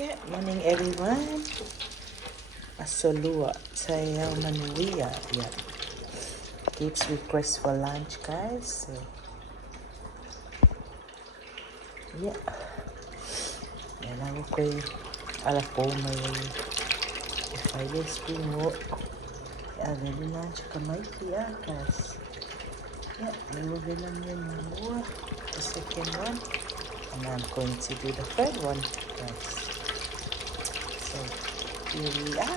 Yeah, morning everyone. Asolua Tayo Manuia. Yeah. Keeps request for lunch, guys. So, yeah. Yan ako ko'y ala po may Friday spring mo. Yeah, ready lunch kamay tiyakas. Yeah, I will be lang yun more. The second one. And I'm going to do the third one, guys. So, here we are.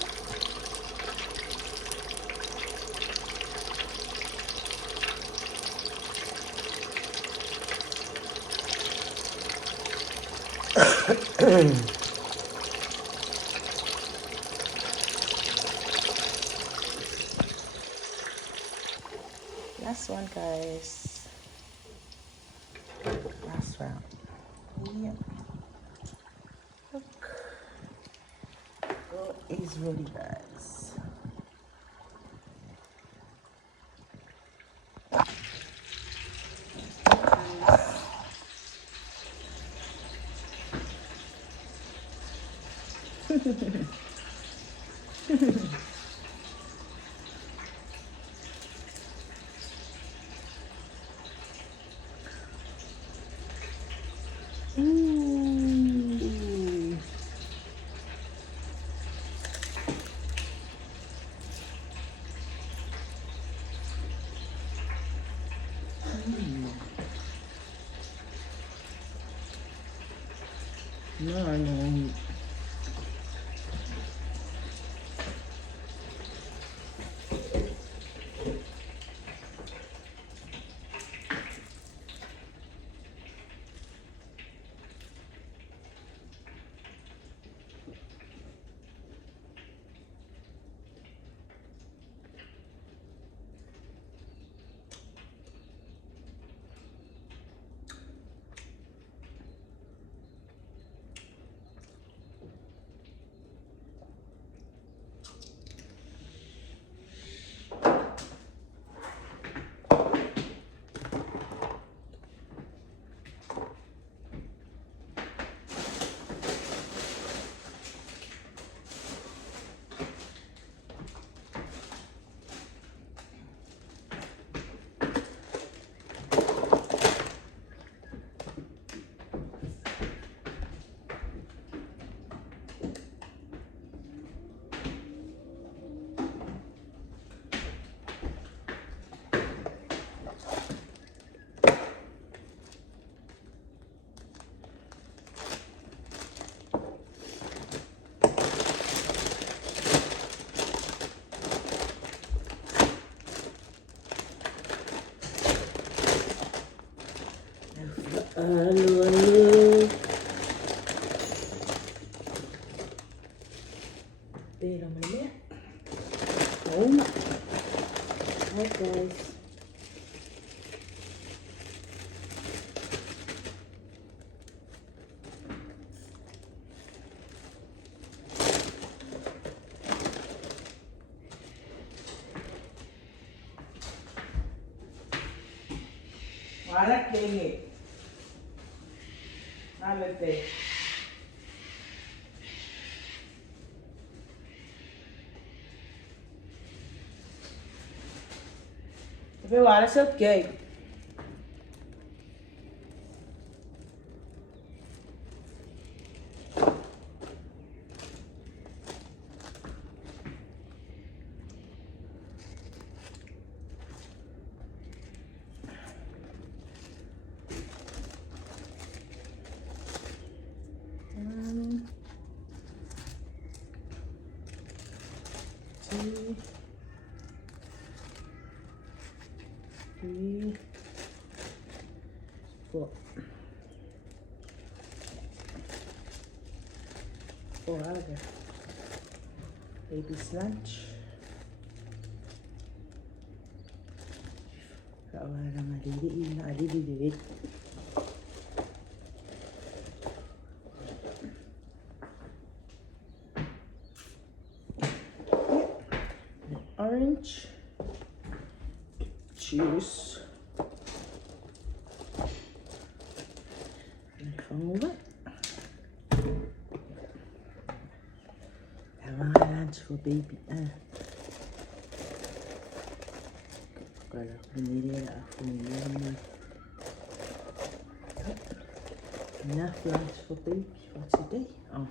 Last one, guys. Last round. Yep. Look. Go is ready, guys. Ooh. No, no. Halo. Pero mamaya. Oo nga. Hi guys. Wala kenge. Nalate. Tapi wala sa cake. Two, three, four. Four other. Baby's lunch. Kawala maliliin na alililit. Orange juice and what? lunch for baby. Kalau sendiri aku ni. Enough lunch for baby for today. Oh.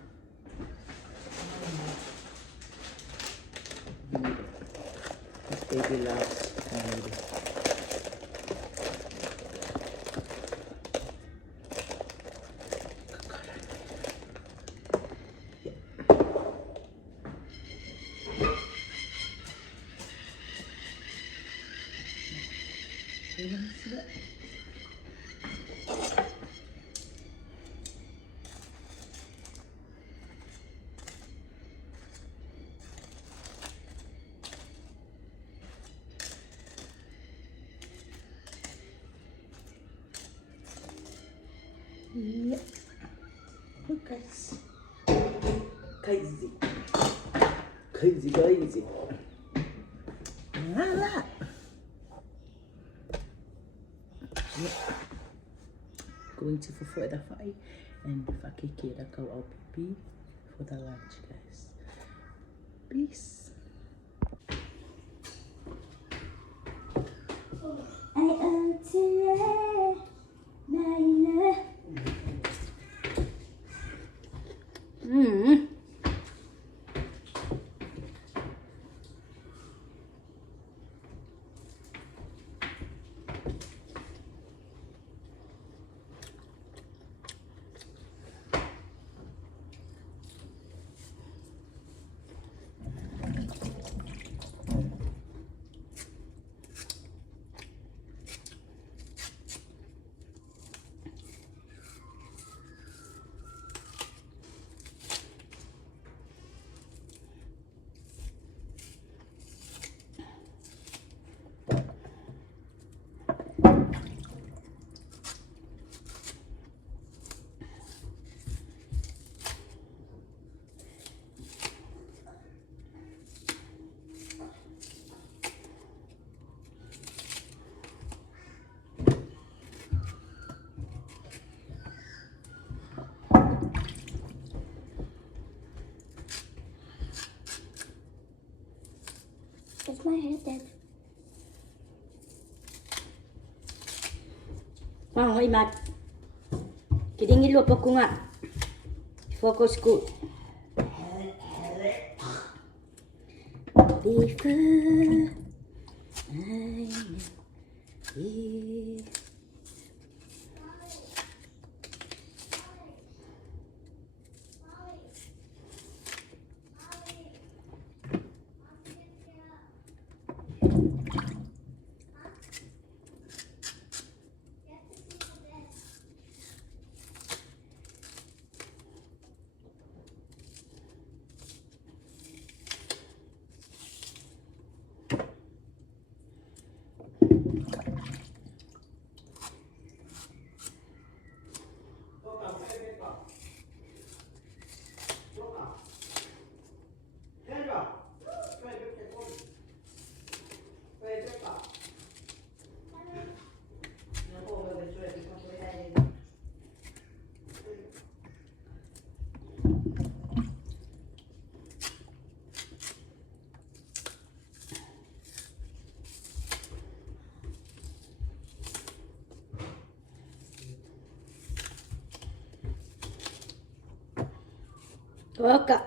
This baby loves already. Yeah. Look guys. Crazy. Crazy, crazy. Voila. Yeah. Going to fulfill the fight and if I can get a go out baby for the lunch guys. Peace. I am today, Naila. Is my head dead? Oi, Matt. Kiringin lupa ko nga. Focus ko. Before I here. Oka.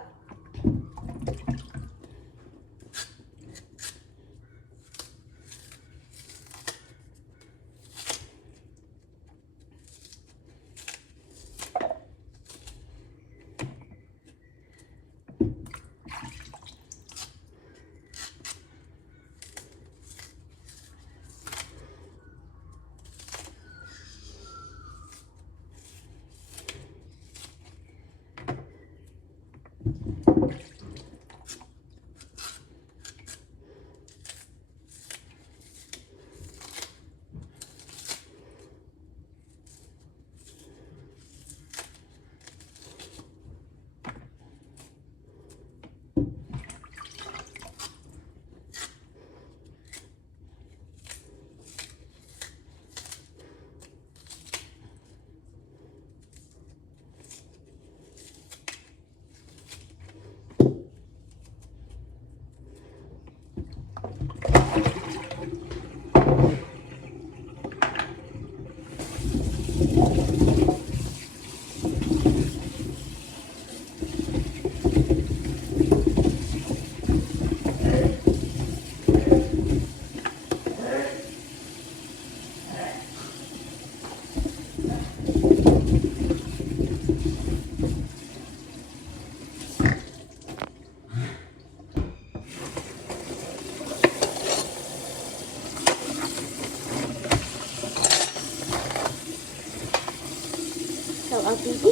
au pipi.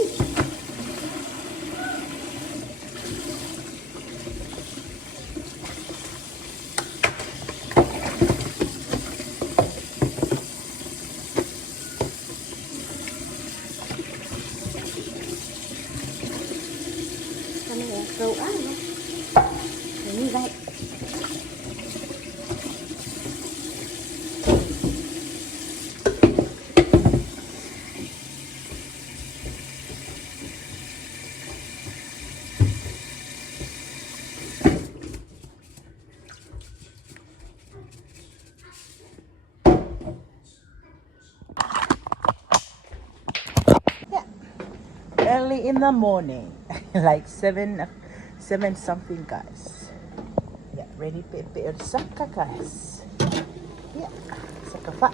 Kami ya, so ano? Ini baik. Early in the morning, like 7 something, guys. Yeah, ready to saka, guys. Yeah, saka fa.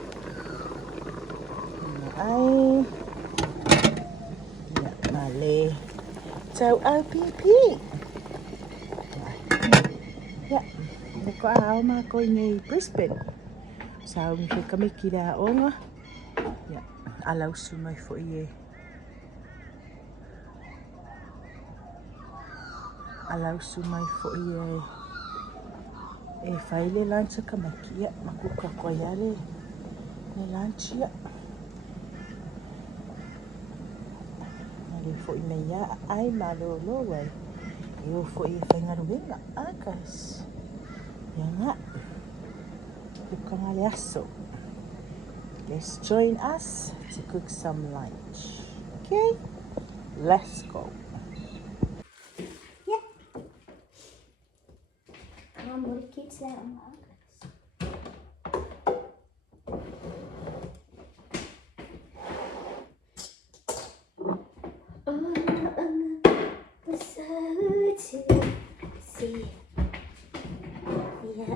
Ay, yeah, mali. So LPP. Yeah, nako aw ma ko ni Brisbane. So kami kira onga. Yeah, alaw sumay fo iye. Alaw sumay fo iye. E faile lancha kamakia makuka koyale ni lanchia. Nali fo imeya ai malolo wai. Eu fo i whaingaruinga akas. Yanga. Tukanga yaso. Let's join us to cook some lunch. Okay? Let's go. Yeah. Come on, the kids there on the see. Yeah,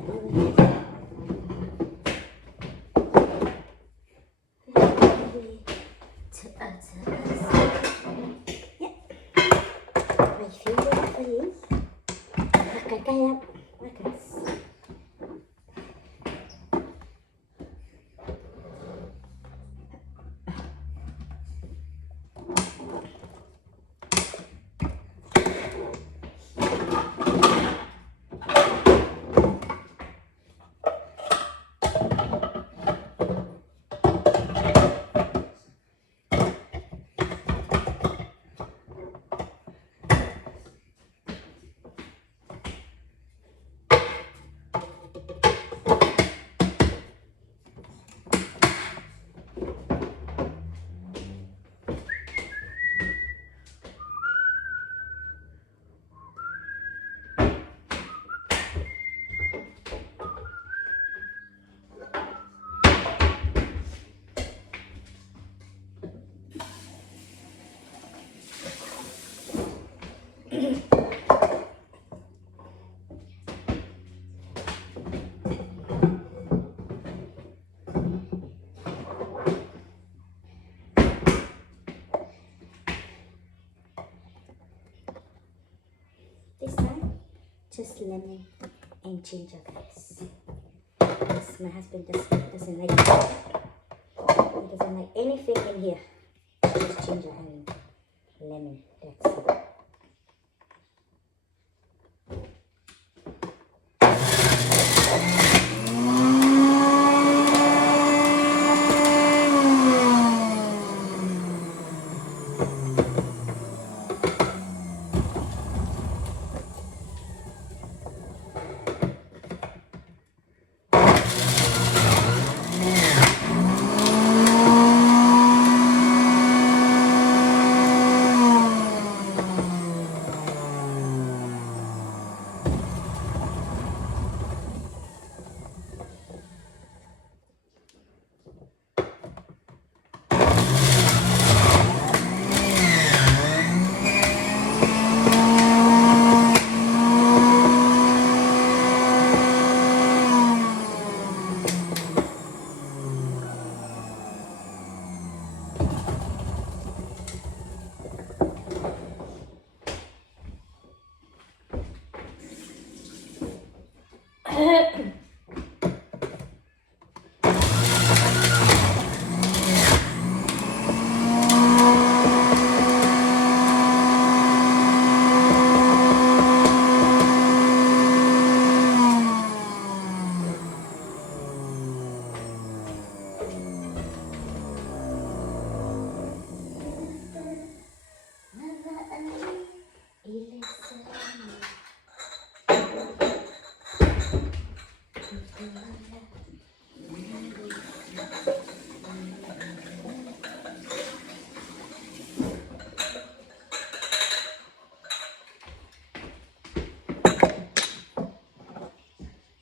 this time, just lemon and ginger, guys. Because my husband doesn't like it. He doesn't like anything in here. Just ginger and lemon. That's it.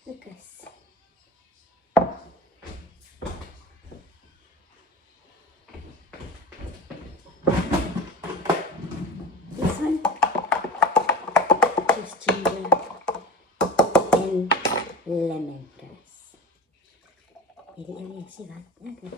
Lucas. This one, just ginger and lemon, guys. Ini sih kan? Okay.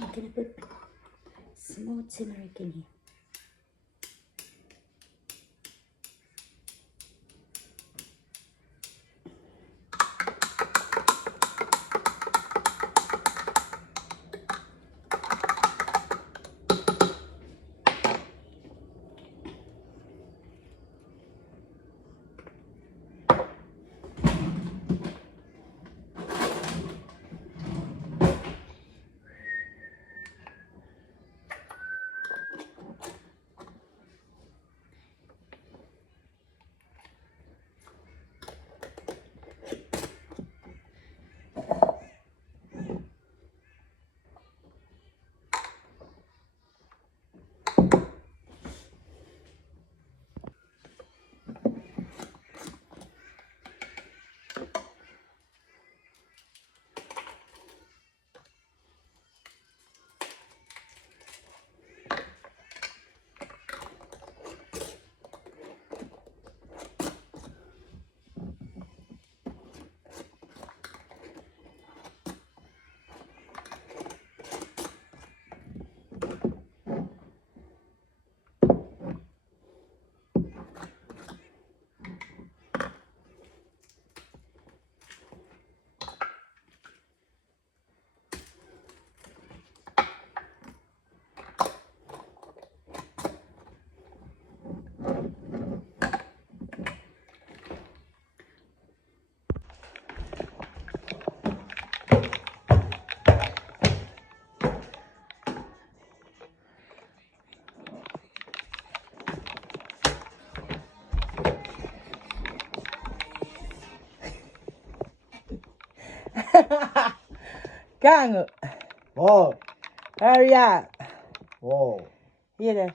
I'm gonna put small turmeric in here. Gang, Oh, hurry up. oh. Here then.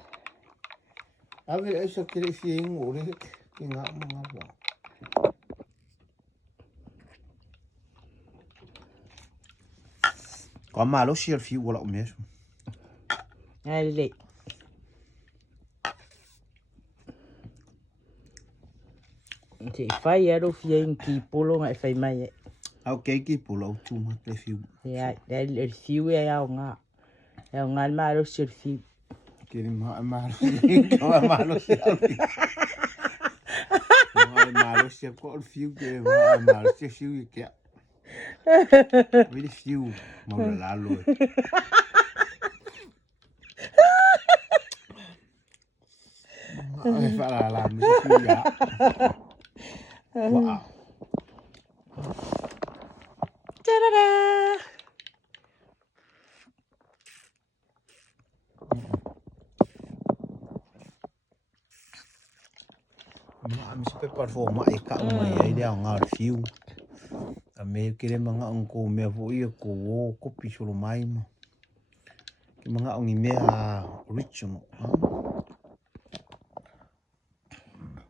Ave eso quiere decir en ore que nga mga. Kom maar los hier viel wala mesmo. Ali. Chị phải ở đâu phiền kỳ polo ngại phải mày. Okay, ki pulo tu ma te fiu. Ya, el fiu ya nga. Ya nga ma lo sir fiu. Kiri ma malo si alfi. Ma malo si ko fiu ke ma malo si fiu ke. Really fiu mo la lo. Ai fa la mi fiu ya. Wow. Ta-da-da. Ma mi se performa e ka mai ai dia nga fiu. A me kire manga onko me vo ia ko pisolo mai mo. Ki manga ongi me original.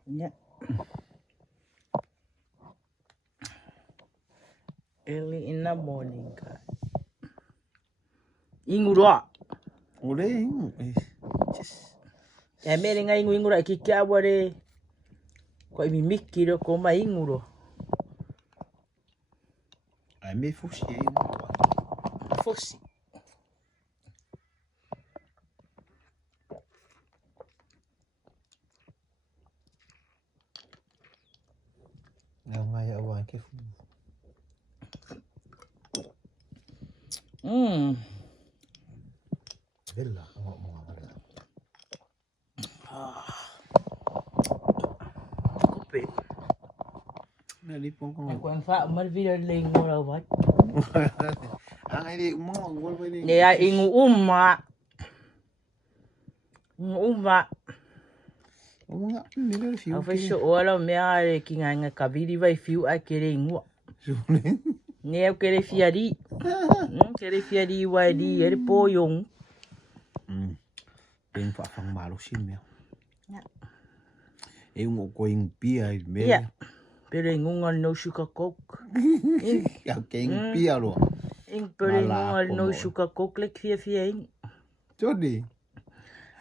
Ya. Early in the morning, guys. Ingurua. Ore just Ya mere nga ingura ki kia ware. Ko mi mikiro ko mai inguro. Ai me fusi e Fosse. ngai au ai ke fu. Bella, mo ngala. Kope. Na li pong kong. Aku ang fa marvila lengo la wat. Ang ai di mo ngol ba ni. Ne ya ingu umma. Ingu umma. O nga ni le fiu. Au fa so ola me ale ki nga kabiri vai fiu a kere ingu. Sune. Ne au kere fiari. Kere fiari wa di ere po yong. Peng fa fang malo sim ya. Ya. E un ko ing pia i me. Ya. Pero ingunga no sugar coke. Ya ke ing pia lo. Ing pero Mala ingunga ako no mo. sugar coke lek fia ing. Jodi.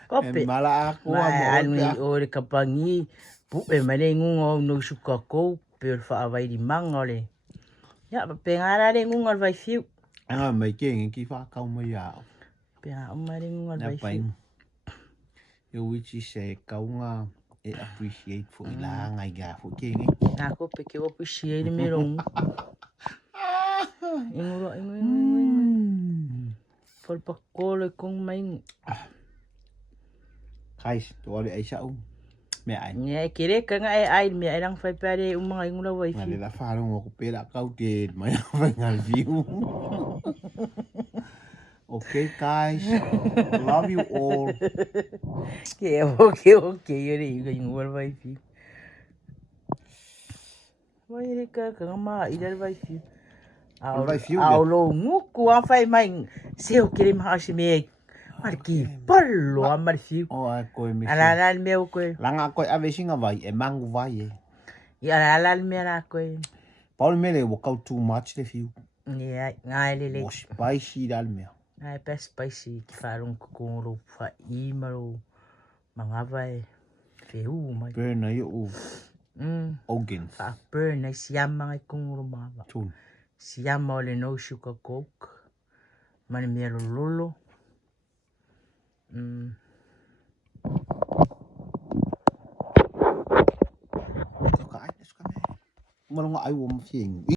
Kope. Mala ako mo. Anu i ore kapangi. Pupe mane ingunga no sugar coke. Pero fa avai di mangole. Ya, pengara de ingunga vai fiu. Ah, mai ke ngi ki fa kau mai ya. Penga umare ingunga Na vai fiu. pain. Yo wichi se kau nga e appreciate for ila ngai ga for ke ngi. Na kope ke appreciate me rong. Ingu. Por pakole kong maing. Kais, to ale ai sa me ai. Nya kere ka nga ai me ai lang fai pare umanga ingula vai Ngale fiu. la fa lo ko pela kau te mai fa ngal view. Okay guys, love you all. Que okay, yore ingula vai fiu. Vai re ka ma ida vai fiu. Vai fiu. Au lo nguku a fai mai se o kere ma se me. Mar ki pallo a mar fiu. Oh, ai ko mi. Ala me o ko. Langa ko ave singa vai e mangu vai e. Ya ala me ra ko. Paul mele wo kau too much le fiu. Ya ngai le. O spicy dal me. Ai pe spicy ki farung ko ro fa I maro. Manga vai. Feu mai. Burn yo o. Organs. Fa burn ai siam mai kunguru mama. Tun. Siam ole no sugar coke. Mani me lolo. Ka ai ska me. Mo nga ai wo mfing.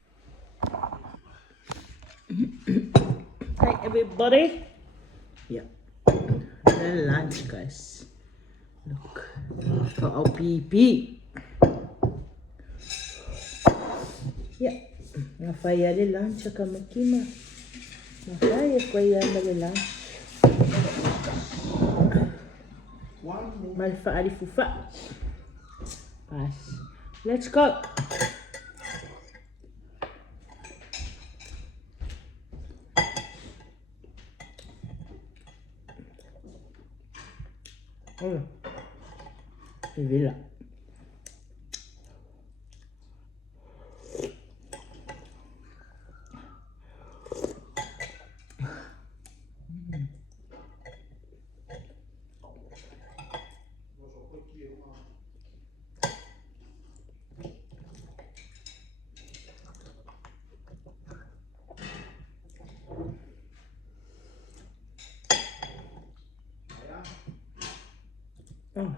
Hi everybody. Yeah. The lunch guys. Look. For our PP. Yeah. Ngafaya le lunch kama kima. Ngafaya kwa yanda le lunch. Malfa alifufa. Pass. Let's go. Vila. Oh,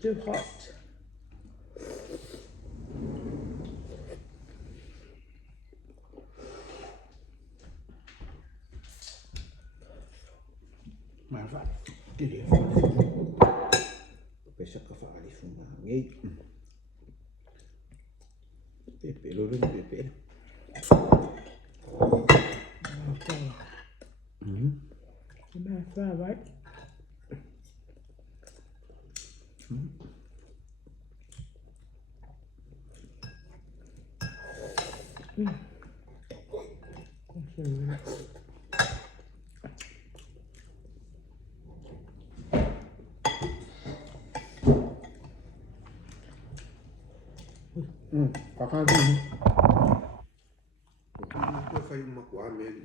too hot. Maar vaak. Dit is. Best ka fa ali fu ma ngai. Pepe lo rin pepe. Okay. You better fry, right? Kakak dulu. Aku fai uma kwa meli.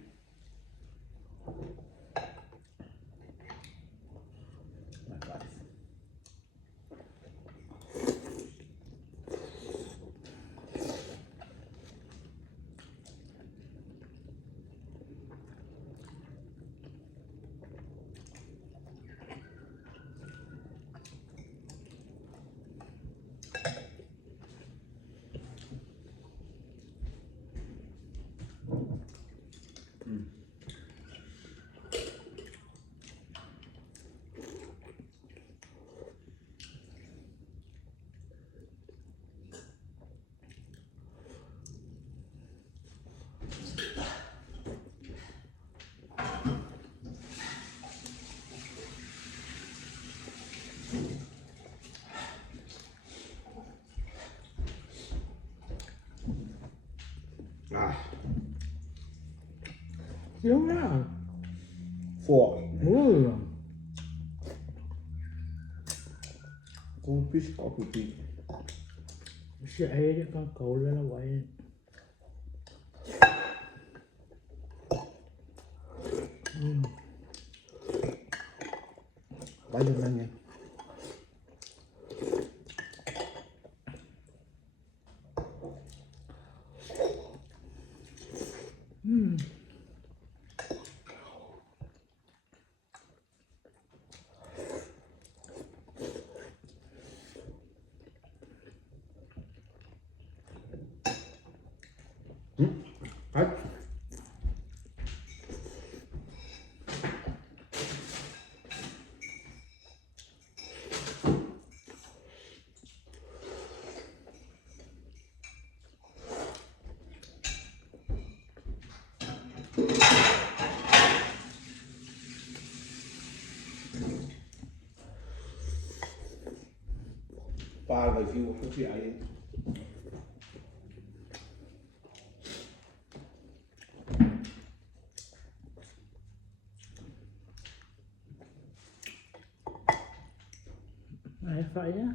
Ah, Yung na. 4. Kupis kopi. Siya ay kang kaula na wine. Banyak nanya. Hai. Para view happy ayin. Ay, kaya.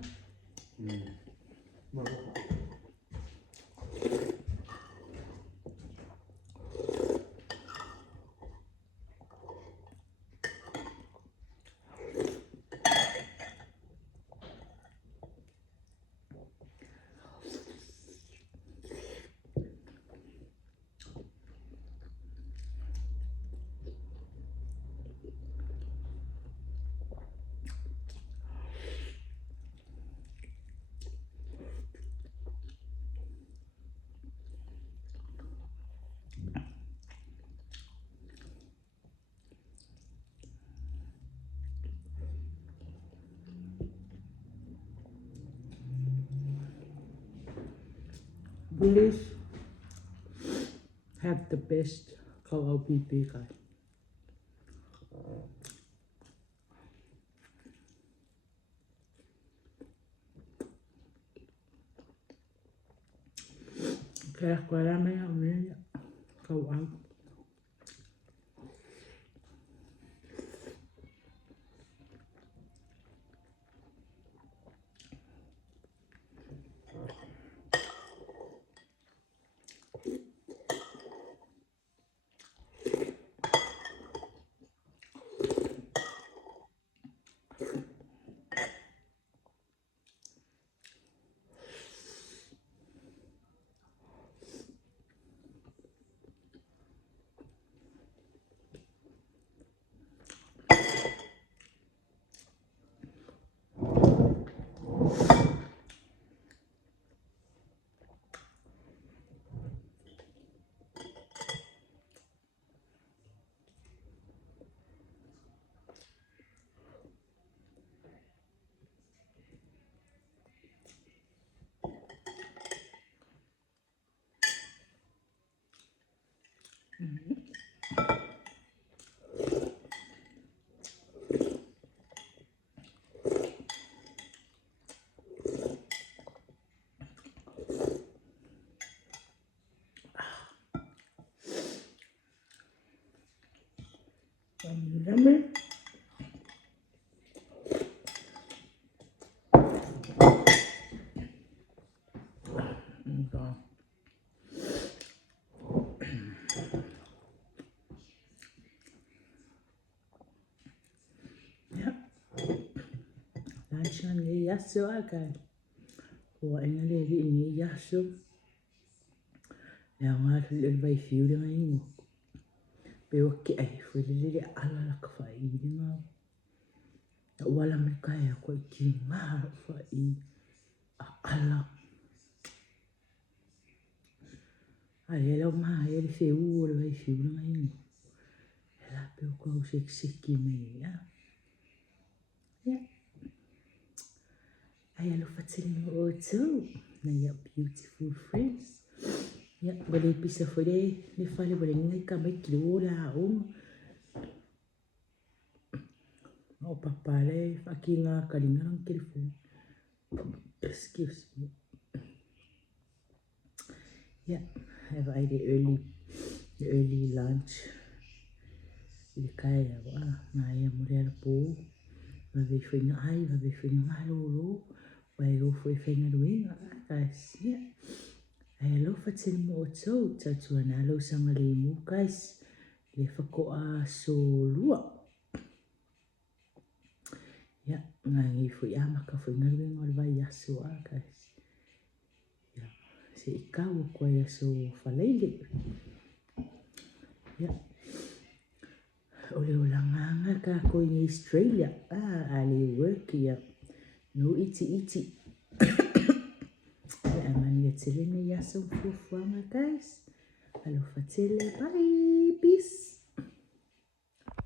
Bullies have the best KLPP guy. Kaya kuala may amnya kau out. Dami. Ito. Yep. Lunch na yaso agad. Kuhain na lagi ini yaso. Yang nga silbay fiyo na ngayon. Pero ay fulili ala ka fai nga. Wala may kaya ko kinga fai ala. Ay elaw ma ay fiyo wala fiyo na ngayon. Ela pero ko siksiki me ya. Ya. Ay alo fatsin mo oto. Na ya beautiful friends. Ya, boleh pisah boleh. Ni fale boleh ngai kamay kilo la O papale fakinga kalinga ng telefon. Excuse me. Ya, have I the early lunch. I kaya wa na ia mo le po. Va ve fina ai, va ve fina malo. Vai go foi fina luenga guys. Yeah. Ai lo fa tsi mo so tu na lo sanga le mu guys. Le fa ko a so lua. Yeah, ngai foi ama ka foi na luenga le vai aso guys. Yeah. Se ikaw ko ya so fa leile. Yeah. Ole ulanganga ka ko in Australia. Ali work ya. No iti. Amani ya tele ne ya so fufuanga guys. Alo fatele. Bye. Peace.